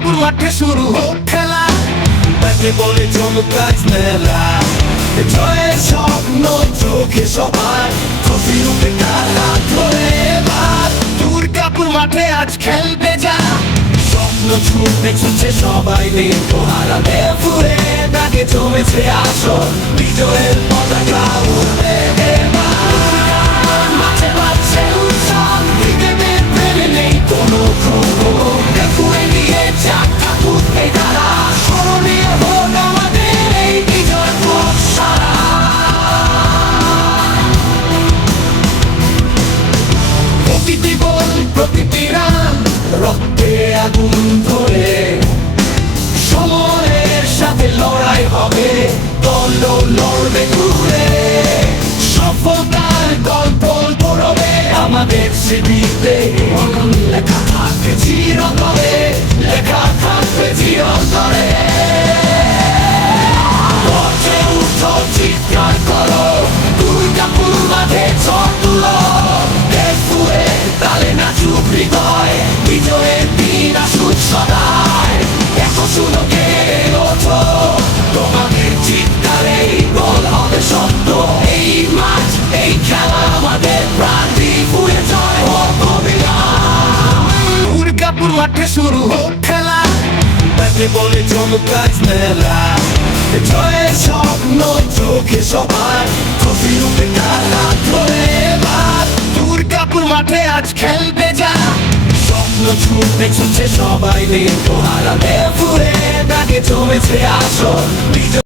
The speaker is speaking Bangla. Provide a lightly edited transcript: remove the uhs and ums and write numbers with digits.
দুর্গাপুর মাঠে শুরু হোক খেলা, ব্যাটে বলে চমকাজ মেলা, জয়ের স্বপ্ন চোখে সবার, ট্রফি রূপে কারা ধরে এবার। দুর্গাপুর মাঠে আজ খেলবে যা, স্বপ্ন ছুটে ছুটছে সবাই, দেখো হারাবে ফুরে তাকে জমেছে আসর, বিজয়ের পতাকা উড়বে এবার। মাঠে বাজছে উৎসব, ক্রিকেটের প্রেমে নেই কোনো ক্ষোভ, দেখুয়ে নিয়ে যাক ঠাকুর এই ধারা, স্মরণীয় হোক আমাদের এই বিজয় বর্ষারা। প্রতিটি বল প্রতিটি রান রক্তে আগুন ধরে, সময়ের সাথে লড়াই হবে, দল লড়বে ঘুরে, সফলতার গল্প পড়বে আমাদের স্মৃতিতে, লেখা থাকবে চিরতরে, লেখা থাকবে চিরতরে। গর্জে উঠো চিৎকার করো, দুর্গাপুর মাঠে ঝড় তুলো, দেখুয়ে তালে নাচুক হৃদয়, বিজয়ের দিন আসুক সদায়। দেখো শুনো কে ওঠো, তোমাদের চিৎকারেই গোল হবে সত্য, এই মাঠ এই খেলা আমাদের প্রাণ, দিপুয়ে জয় হোক অবিরাম। দুর্গাপুর মাঠে শুরু হোক খেলা, ব্যাটে বলে চমকাজ মেলা, জয়ের স্বপ্ন চোখে সবার, ট্রফি রূপে কারা ধরে এবার। দুর্গাপুর মাঠে আজ খেলবে যা, স্বপ্ন ছুটে ছুটছে সবাই, দেখো হারাবে ফুরে তাকে জমেছে আসর।